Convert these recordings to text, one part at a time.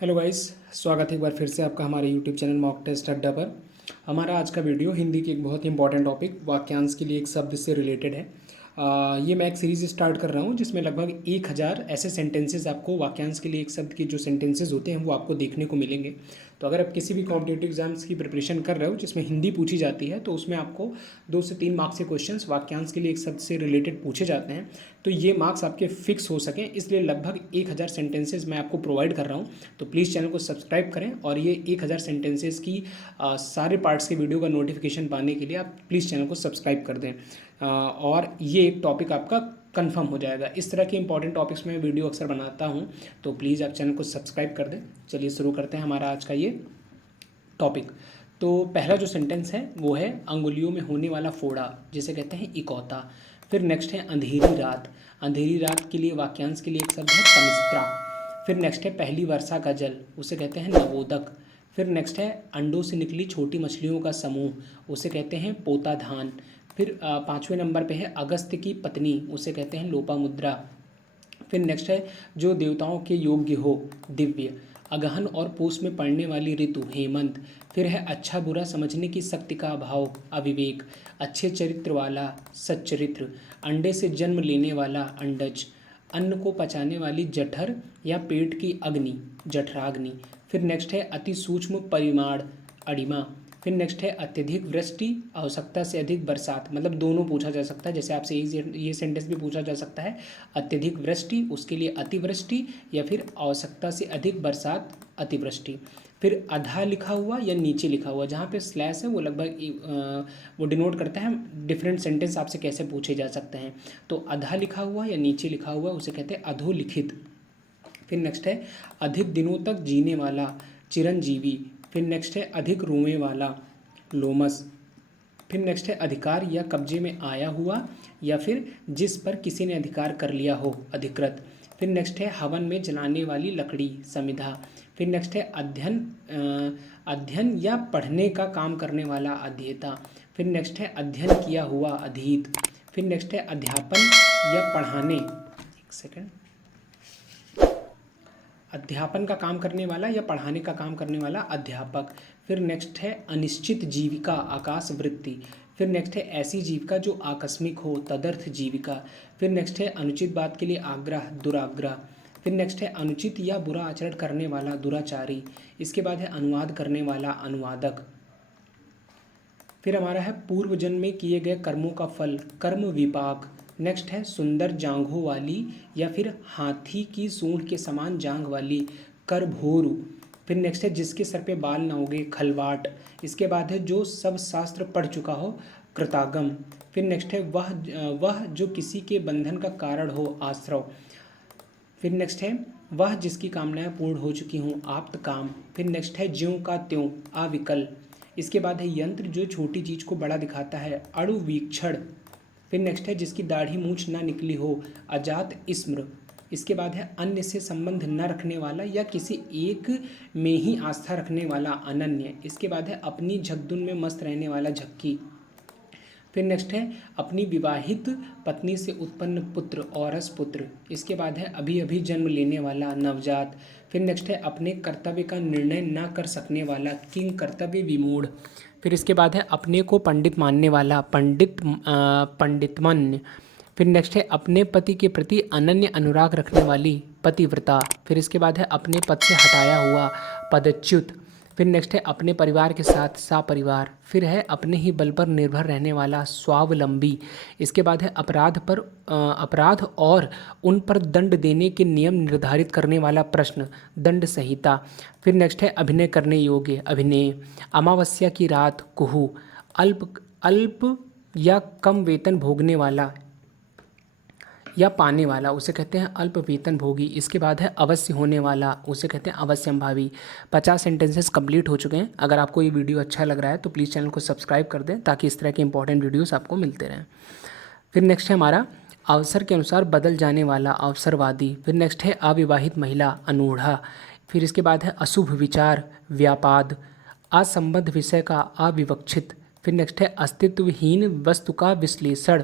Hello guys, स्वागत है एक बार फिर से आपका हमारे यूट्यूब चैनल मॉक टेस्ट अड्डा पर। हमारा आज का वीडियो हिंदी के एक बहुत ही इंपॉर्टेंट टॉपिक वाक्यांश के लिए एक शब्द से रिलेटेड है। ये मैं एक सीरीज़ स्टार्ट कर रहा हूँ जिसमें लगभग 1000 ऐसे सेंटेंसेस आपको वाक्यांश के लिए एक शब्द के जो सेंटेंसेस होते हैं वो आपको देखने को मिलेंगे। तो अगर आप किसी भी कॉम्पिटेटिव एग्जाम्स की प्रिपरेशन कर रहे हो जिसमें हिंदी पूछी जाती है तो उसमें आपको 2 से 3 मार्क्स के क्वेश्चंस वाक्यांश के लिए एक शब्द से रिलेटेड पूछे जाते हैं। तो ये मार्क्स आपके फिक्स हो सकें इसलिए लगभग 1000 सेंटेंसेस मैं आपको प्रोवाइड कर रहा हूँ। तो प्लीज़ चैनल को सब्सक्राइब करें और ये 1000 सेंटेंसेस की सारे पार्ट्स के वीडियो का नोटिफिकेशन पाने के लिए आप प्लीज़ चैनल को सब्सक्राइब कर दें। और ये एक टॉपिक आपका कंफर्म हो जाएगा। इस तरह के इंपॉर्टेंट टॉपिक्स में वीडियो अक्सर बनाता हूँ, तो प्लीज़ आप चैनल को सब्सक्राइब कर दें। चलिए शुरू करते हैं हमारा आज का ये टॉपिक। तो पहला जो सेंटेंस है वो है अंगुलियों में होने वाला फोड़ा, जिसे कहते हैं इकौता। फिर नेक्स्ट है अंधेरी रात। अंधेरी रात के लिए वाक्यांश के लिए एक शब्द है तमिस्त्रा। फिर नेक्स्ट है पहली वर्षा का जल, उसे कहते हैं नवोदक। फिर नेक्स्ट है अंडों से निकली छोटी मछलियों का समूह, उसे कहते हैं पोताधान। फिर 5वें नंबर पे है अगस्त्य की पत्नी, उसे कहते हैं लोपामुद्रा। फिर नेक्स्ट है जो देवताओं के योग्य हो, दिव्य। अगहन और पूस में पड़ने वाली ऋतु, हेमंत। फिर है अच्छा बुरा समझने की शक्ति का अभाव, अविवेक। अच्छे चरित्र वाला, सच्चरित्र। अंडे से जन्म लेने वाला, अंडज। अन्न को पचाने वाली जठर या पेट की अग्नि, जठराग्नि। फिर नेक्स्ट है अति सूक्ष्म परिमाण, अणिमा। फिर नेक्स्ट है अत्यधिक वृष्टि, आवश्यकता से अधिक बरसात। मतलब दोनों पूछा जा सकता है, जैसे आपसे ये सेंटेंस भी पूछा जा सकता है अत्यधिक वृष्टि, उसके लिए अतिवृष्टि, या फिर आवश्यकता से अधिक बरसात, अतिवृष्टि। फिर आधा लिखा हुआ या नीचे लिखा हुआ, जहाँ पे स्लैश है वो लगभग वो डिनोट करता है डिफरेंट सेंटेंस आपसे कैसे पूछे जा सकते हैं। तो आधा लिखा हुआ या नीचे लिखा हुआ उसे कहते हैं अधोलिखित। फिर नेक्स्ट है अधिक दिनों तक जीने वाला, चिरंजीवी। फिर नेक्स्ट है अधिक रोए वाला, लोमस। फिर नेक्स्ट है अधिकार या कब्जे में आया हुआ, या फिर जिस पर किसी ने अधिकार कर लिया हो, अधिकृत। फिर नेक्स्ट है हवन में जलाने वाली लकड़ी, समिधा। फिर नेक्स्ट है अध्ययन या पढ़ने का काम करने वाला, अध्येता। फिर नेक्स्ट है अध्ययन किया हुआ, अधीत। फिर नेक्स्ट है अध्यापन या पढ़ाने, एक सेकेंड, अध्यापन का काम करने वाला या पढ़ाने का काम करने वाला, अध्यापक। फिर नेक्स्ट है अनिश्चित जीविका, आकाश वृत्ति। फिर नेक्स्ट है ऐसी जीविका जो आकस्मिक हो, तदर्थ जीविका। फिर नेक्स्ट है अनुचित बात के लिए आग्रह, दुराग्रह। फिर नेक्स्ट है अनुचित या बुरा आचरण करने वाला, दुराचारी। इसके बाद है अनुवाद करने वाला, अनुवादक। फिर हमारा है पूर्व जन्म में किए गए कर्मों का फल, कर्म विपाक। नेक्स्ट है सुंदर जांघों वाली या फिर हाथी की सूंड के समान जांघ वाली, करभोरु। फिर नेक्स्ट है जिसके सर पे बाल ना होगे, खलवाट। इसके बाद है जो सब शास्त्र पढ़ चुका हो, कृतागम। फिर नेक्स्ट है वह जो किसी के बंधन का कारण हो, आश्रव। फिर नेक्स्ट है वह जिसकी कामनाएं पूर्ण हो चुकी हों, आप्त काम। फिर नेक्स्ट है ज्यों का त्यों, अविकल। इसके बाद है यंत्र जो छोटी चीज को बड़ा दिखाता है, अणुवीक्षण। फिर नेक्स्ट है जिसकी दाढ़ी मूछ ना निकली हो, अजात स्म्र। इसके बाद है अन्य से संबंध न रखने वाला या किसी एक में ही आस्था रखने वाला, अनन्य। इसके बाद है अपनी झकधुन में मस्त रहने वाला, झक्की। फिर नेक्स्ट है अपनी विवाहित पत्नी से उत्पन्न पुत्र, औरस पुत्र। इसके बाद है अभी अभी जन्म लेने वाला, नवजात। फिर नेक्स्ट है अपने कर्तव्य का निर्णय ना कर सकने वाला, किंग कर्तव्य विमूढ़। फिर इसके बाद है अपने को पंडित मानने वाला, पंडितमन्य। फिर नेक्स्ट है अपने पति के प्रति अनन्य अनुराग रखने वाली, पतिव्रता। फिर इसके बाद है अपने पद से हटाया हुआ, पदच्युत। फिर नेक्स्ट है अपने परिवार के साथ, सपरिवार। फिर है अपने ही बल पर निर्भर रहने वाला, स्वावलंबी। इसके बाद है अपराध और उन पर दंड देने के नियम निर्धारित करने वाला प्रश्न, दंड संहिता। फिर नेक्स्ट है अभिनय करने योग्य, अभिनय। अमावस्या की रात, कुहू। अल्प अल्प या कम वेतन भोगने वाला या पाने वाला, उसे कहते हैं अल्प वेतन भोगी। इसके बाद है अवश्य होने वाला, उसे कहते हैं अवश्यंभावी। 50 सेंटेंसेस कंप्लीट हो चुके हैं। अगर आपको ये वीडियो अच्छा लग रहा है तो प्लीज़ चैनल को सब्सक्राइब कर दें ताकि इस तरह के इंपॉर्टेंट वीडियोस आपको मिलते रहें। फिर नेक्स्ट है हमारा अवसर के अनुसार बदल जाने वाला, अवसरवादी। फिर नेक्स्ट है अविवाहित महिला, अनूढ़ा। फिर इसके बाद है अशुभ विचार, व्यापाद। असंबद्ध विषय का, अविवक्षित। फिर नेक्स्ट है अस्तित्वहीन वस्तु का विश्लेषण,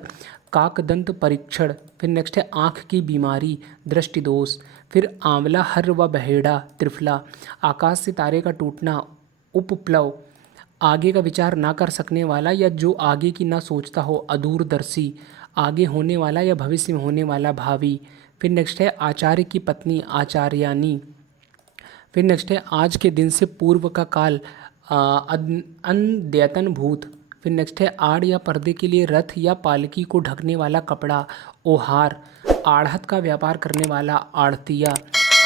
काकदंत परीक्षण, फिर नेक्स्ट है आँख की बीमारी, दृष्टि दोष, फिर आंवला, हर व बहेड़ा, त्रिफला, आकाश से तारे का टूटना, उपप्लव, आगे का विचार ना कर सकने वाला या जो आगे की ना सोचता हो, अदूरदर्शी, आगे होने वाला या भविष्य में होने वाला, भावी। फिर नेक्स्ट है आचार्य की पत्नी, आचार्यानी। फिर नेक्स्ट है आज के दिन से पूर्व का काल, अद्यतन भूत। फिर नेक्स्ट है आड़ या पर्दे के लिए रथ या पालकी को ढकने वाला कपड़ा, ओहार। आढ़त का व्यापार करने वाला, आढ़तिया।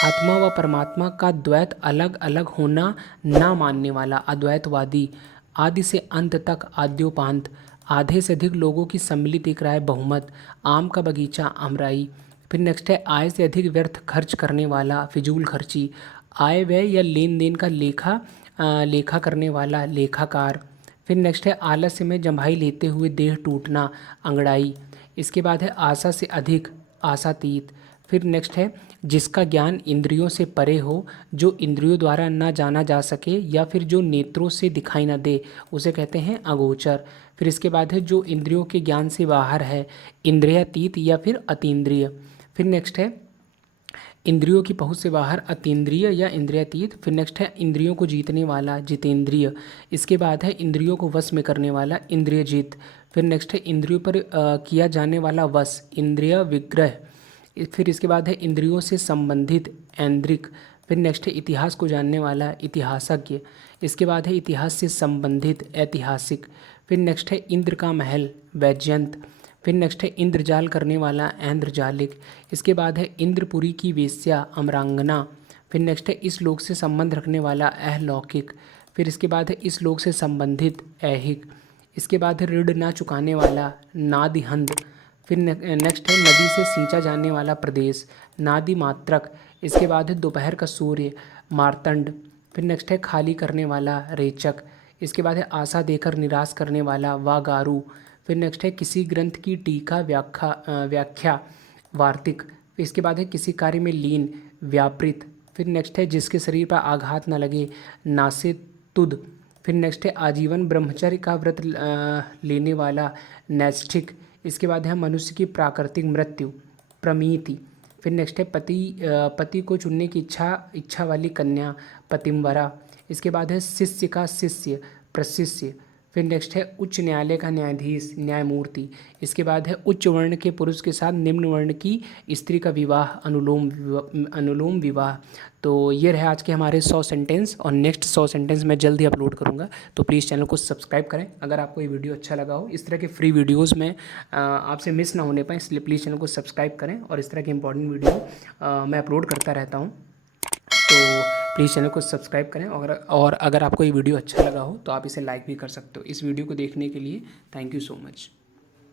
आत्मा व परमात्मा का द्वैत अलग अलग होना ना मानने वाला, अद्वैतवादी। आदि से अंत तक, आद्योपांत। आधे से अधिक लोगों की सम्मिलित एक राय, बहुमत। आम का बगीचा, अमराई। फिर नेक्स्ट है आय से अधिक व्यर्थ खर्च करने वाला, फिजूल खर्ची। आय व्यय या लेन देन का लेखा करने वाला, लेखाकार। फिर नेक्स्ट है आलस्य में जम्भाई लेते हुए देह टूटना, अंगड़ाई। इसके बाद है आशा से अधिक, आशातीत। फिर नेक्स्ट है जिसका ज्ञान इंद्रियों से परे हो, जो इंद्रियों द्वारा ना जाना जा सके या फिर जो नेत्रों से दिखाई ना दे, उसे कहते हैं अगोचर। फिर इसके बाद है जो इंद्रियों के ज्ञान से बाहर है, इंद्रियातीत या फिर अतीन्द्रिय। फिर नेक्स्ट है इंद्रियों की पहुंच से बाहर, अतीन्द्रिय या इंद्रियातीत। फिर नेक्स्ट है इंद्रियों को जीतने वाला, जितेंद्रिय। इसके बाद है इंद्रियों को वश में करने वाला, इंद्रियजित। फिर नेक्स्ट है इंद्रियों पर किया जाने वाला वश, इंद्रिय विग्रह। फिर इसके बाद है इंद्रियों से संबंधित, ऐन्द्रिक। फिर नेक्स्ट है इतिहास को जानने वाला, इतिहासज्ञ। इसके बाद है इतिहास से संबंधित, ऐतिहासिक। फिर नेक्स्ट है इंद्र का महल, वैजयंत। फिर नेक्स्ट है इंद्रजाल करने वाला, ऐन्द्रजालिक। इसके बाद है इंद्रपुरी की वेश्या, अमरांगना। फिर नेक्स्ट है इस लोक से संबंध रखने वाला, अहलौकिक। फिर इसके बाद है इस लोक से संबंधित, ऐहिक। इसके बाद है ऋण ना चुकाने वाला, नादिहंद। फिर नेक्स्ट है नदी से सींचा जाने वाला प्रदेश, नादि मात्रक। इसके बाद है दोपहर का सूर्य, मार्तंड। फिर नेक्स्ट है खाली करने वाला, रेचक। इसके बाद है आशा देकर निराश करने वाला, वागारू। फिर नेक्स्ट है किसी ग्रंथ की टीका, व्याख्या, वार्तिक। इसके बाद है किसी कार्य में लीन, व्यापृत। फिर नेक्स्ट है जिसके शरीर पर आघात न लगे, नासे तुद। फिर नेक्स्ट है आजीवन ब्रह्मचर्य का व्रत लेने वाला, नैष्ठिक। इसके बाद है मनुष्य की प्राकृतिक मृत्यु, प्रमिति। फिर नेक्स्ट है पति को चुनने की इच्छा वाली कन्या, पतिंवरा। इसके बाद है शिष्य का शिष्य, प्रशिष्य। फिर नेक्स्ट है उच्च न्यायालय का न्यायाधीश, न्यायमूर्ति। इसके बाद है उच्च वर्ण के पुरुष के साथ निम्न वर्ण की स्त्री का विवाह, अनुलोम विवाह। तो ये रहे आज के हमारे 100 सेंटेंस, और नेक्स्ट 100 सेंटेंस मैं जल्द ही अपलोड करूँगा। तो प्लीज़ चैनल को सब्सक्राइब करें अगर आपको ये वीडियो अच्छा लगा हो। इस तरह के फ्री वीडियोज़ में आपसे मिस ना होने पाए, इसलिए प्लीज़ चैनल को सब्सक्राइब करें, और इस तरह के इंपॉर्टेंट वीडियो मैं अपलोड करता रहता हूँ। तो प्लीज़ चैनल को सब्सक्राइब करें, और अगर आपको ये वीडियो अच्छा लगा हो तो आप इसे लाइक भी कर सकते हो। इस वीडियो को देखने के लिए थैंक यू सो मच।